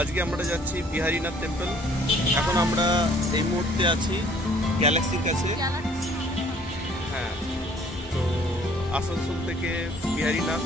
আজকে আমরা যাচ্ছি বিহারীনাথ টেম্পল। এখন আমরা এই মুহূর্তে আছি গ্যালাক্সির কাছে। হ্যাঁ, তো আসানসোল থেকে বিহারীনাথ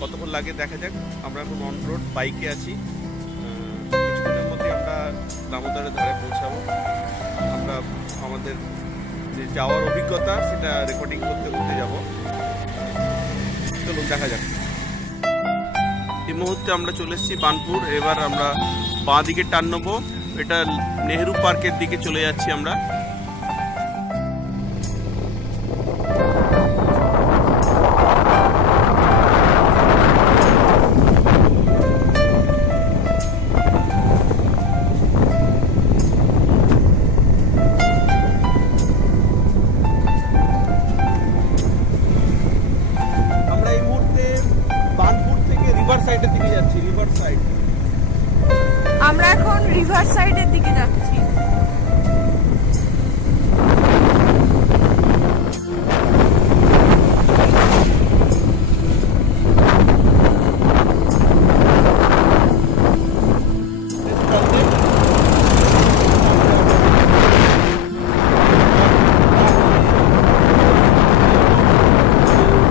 কতক্ষণ লাগে দেখা যাক। আমরা এখন অন রোড বাইকে আছি, কিছুদিনের মধ্যে আমরা দামোদরের ধারে পৌঁছাবো। আমরা আমাদের যে যাওয়ার অভিজ্ঞতা সেটা রেকর্ডিং করতে করতে যাবো। চলুন দেখা যাক। এই মুহূর্তে আমরা চলে এসেছি বানপুর। এবার আমরা বাঁ দিকে টান নেবো, এটা নেহেরু পার্কের দিকে চলে যাচ্ছি আমরা। আমরা এখন রিভার সাইডের দিকে যাচ্ছি।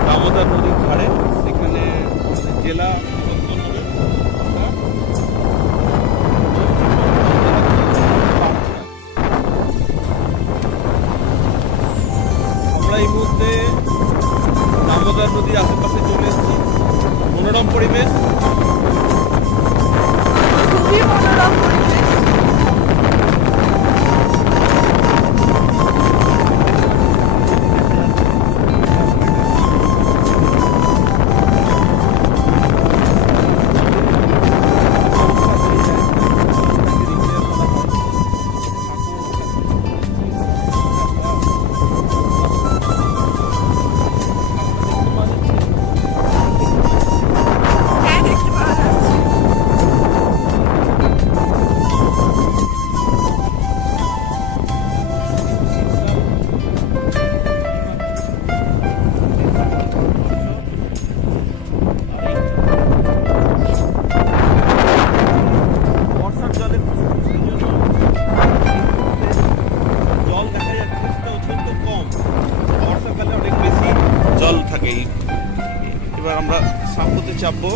দামোদর নদীর ধারে এখানে জেলা এই মুহূর্তে দামোদর নদীর আশেপাশে চলে এসেছি। মনোরম পরিবেশ, খুবই মনোরম পরিবেশ। জল থাকে। এবার আমরা সাম্পুতে চাপবো।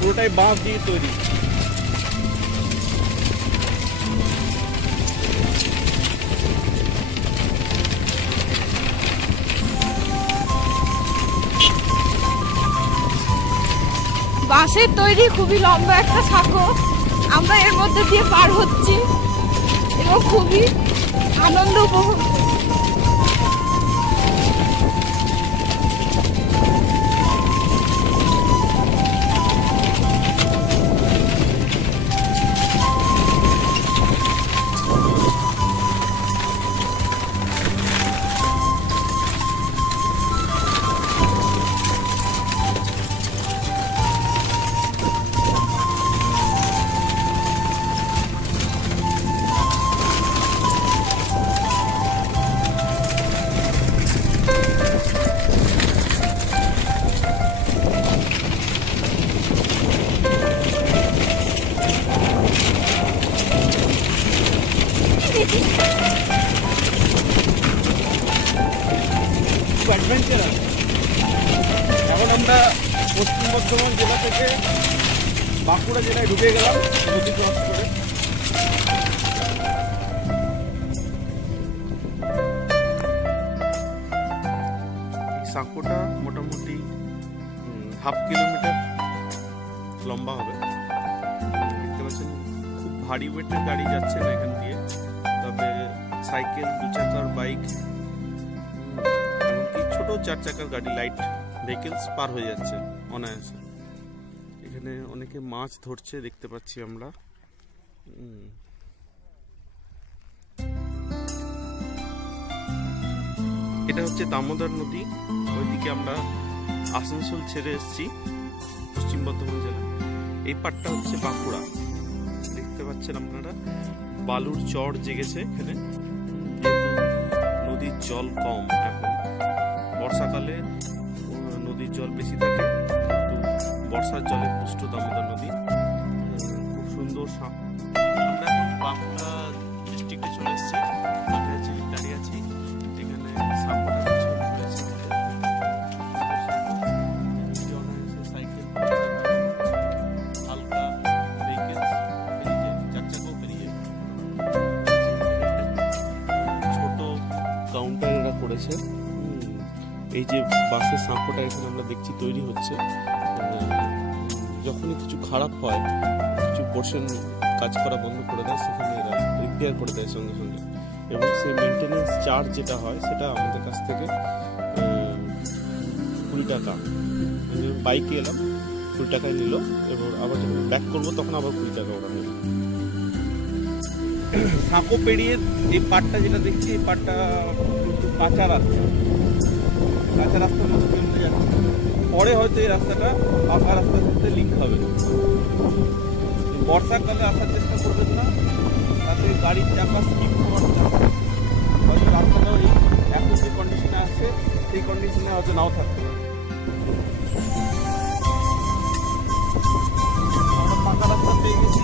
পুরোটাই বাঁশ দিয়ে তৈরি। বাঁশের তৈরি খুবই লম্বা একটা সাঁকো। আমরা এর মধ্যে দিয়ে পার হচ্ছি এবং খুবই আনন্দ উপভোগ। অ্যাডভেঞ্চার আছে। এখন আমরা পশ্চিম বর্ধমান জেলা থেকে বাঁকুড়া জেলায় ঢুকে গেলাম নদী ক্রস করে। এই সাঁকোটা মোটামুটি 1/2 কিলোমিটার লম্বা হবে। দেখতে পাচ্ছেন খুব ভারী ওয়েটের গাড়ি যাচ্ছে না এখান দিয়ে, তবে সাইকেল, 2 চাকার বাইক, এমনকি ছোট 4 চাকার গাড়ি, লাইট ভেহিকলস পার হয়ে যাচ্ছে অনায়াসে। এখানে অনেকে মাছ ধরছে দেখতে পাচ্ছি আমরা। এটা হচ্ছে দামোদর নদী। ওইদিকে আমরা আসানসোল ছেড়ে এসেছি, পশ্চিম বর্ধমান জেলা। এই পাটটা হচ্ছে বাঁকুড়া। দেখতে পাচ্ছেন আপনারা বালুর চর জেগেছে এখানে, যেহেতু নদীর জল কম। এখন বর্ষাকালে নদীর জল বেশি থাকে, কিন্তু বর্ষার জলে পুষ্ট দামোদর নদী। খুব সুন্দর সাপ। আমরা এখন বাঁকুড়া ডিস্ট্রিক্টে চলে এসেছি, দাঁড়িয়ে আছি। এখানে সাপোর্টার রয়েছে, সাইকেল, হালকা ভেহিকেলস পেরিয়ে যায়, চার চাকাও পেরিয়ে যায়। ছোট কাউন্টার এরা করেছে। এই যে বাসের সাঁকোটা এখানে আমরা দেখছি তৈরি হচ্ছে। যখনই কিছু খারাপ হয়, কিছু পোর্শন কাজ করা বন্ধ করে দেয়, সেখানে এরা রিপেয়ার করে দেয় সঙ্গে সঙ্গে। এবং সেই মেনটেনেন্স চার্জ যেটা হয় সেটা আমাদের কাছ থেকে 20 টাকা। বাইকে এলাম 20 টাকায় নিল, এবং আবার যখন ব্যাক করবো তখন আবার 20 টাকা ওরা নেবে। সাঁকো পেরিয়ে এই পাটটা যেটা দেখছি, এই পাটটা কিন্তু কাঁচা রাস্তা, কাঁচা রাস্তার মধ্যে চলে যাচ্ছে। পরে হয়তো এই রাস্তাটা পাকা রাস্তার সাথে লিঙ্ক হবে। বর্ষাকালে আসার চেষ্টা করবেন না, তাতে গাড়ির চাকা স্কিপ হওয়ার চান্স। হয়তো রাস্তাটাও এই এখন যে কন্ডিশনে আছে সেই কন্ডিশনে হয়তো নাও থাকতে পারে। আমরা পাকা রাস্তা পেয়ে গেছি,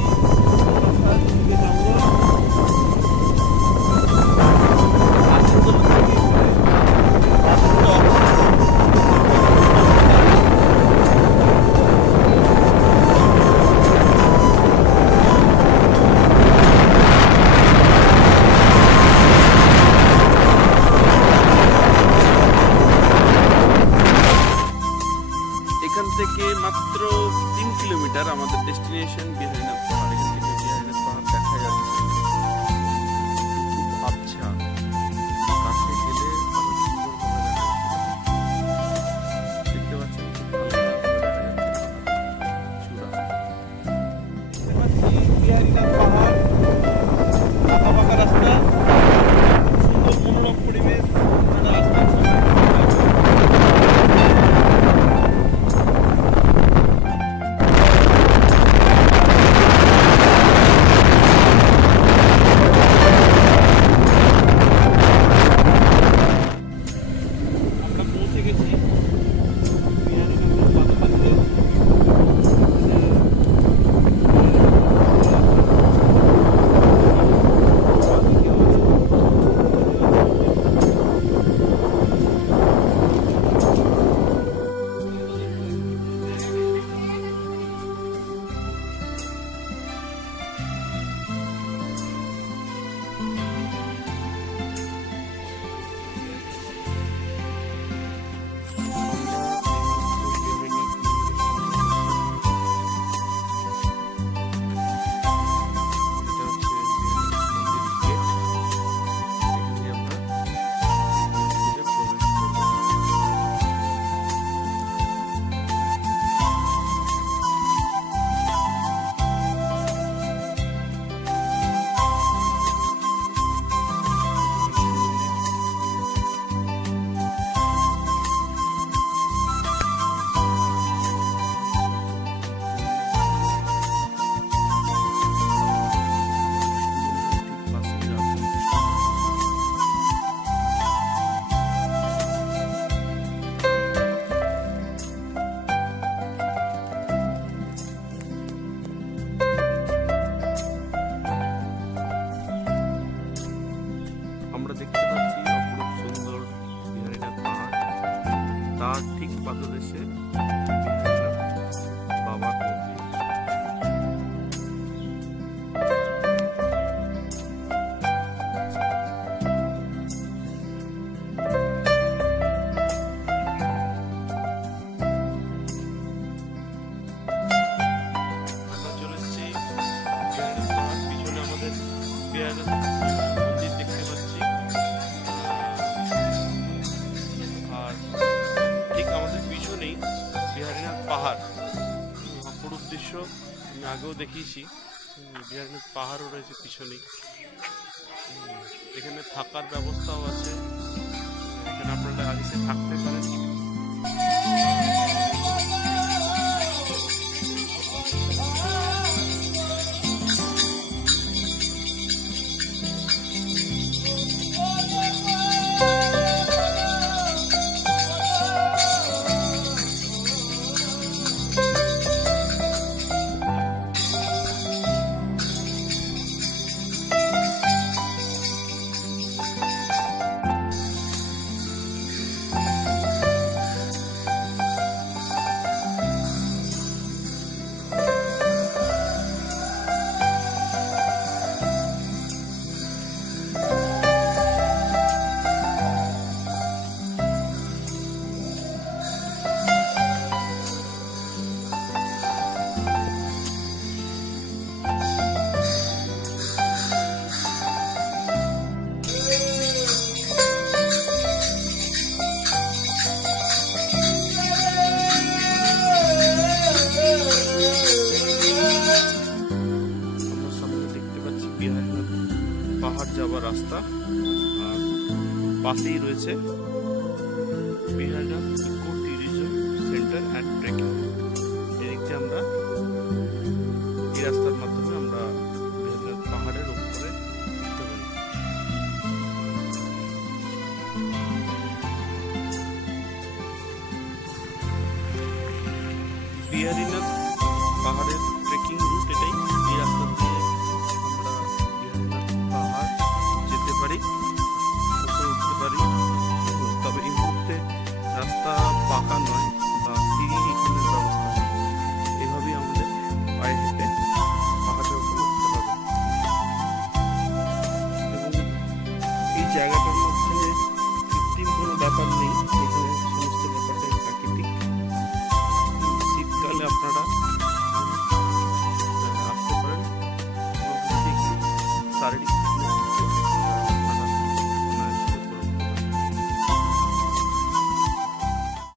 এখান থেকে মাত্র 3 কিলোমিটার আমাদের ডেস্টিনেশন বিহারীনাথ পাহাড়। এখান থেকে বিহারীনাথ পাহাড় দেখা যাচ্ছে। আচ্ছা, কাছে গেলে আরো সুন্দরভাবে দেখতে পাচ্ছেন, চূড়া। বিহারীনাথ পাহাড়, পাকা পাকা রাস্তা, সুন্দর মনোরম পরিবেশ। আমরা দেখতে পাচ্ছি অপরূপ সুন্দর বিহারীনাথ পাহাড়। তার ঠিক পাদদেশে বাবার মন্দির। আমরা চলে এসেছি বিহারীনাথ পাহাড়। পিছনে আমাদের বিহারীনাথ মন্দির দেখতে পাচ্ছি, আর ঠিক আমাদের পিছনেই বিহারীনাথ পাহাড়। অপরূপ দৃশ্য, আমি আগেও দেখিয়েছি। বিহারীনাথ পাহাড়ও রয়েছে পিছনেই। এখানে থাকার ব্যবস্থাও আছে, এখানে আপনারা এসে থাকতে পারেন। পাহাড় যাওয়ার রাস্তা, আর পাশেই রয়েছে Biharinath eco tourism centre and trekking. এদিক দিয়ে আমরা এই রাস্তার মাধ্যমে আমরা বিহারীনাথ পাহাড়ের উপরে উঠতে পারি। বিহারীনাথ পাহাড়ের ট্রেকিং রুট এটাই।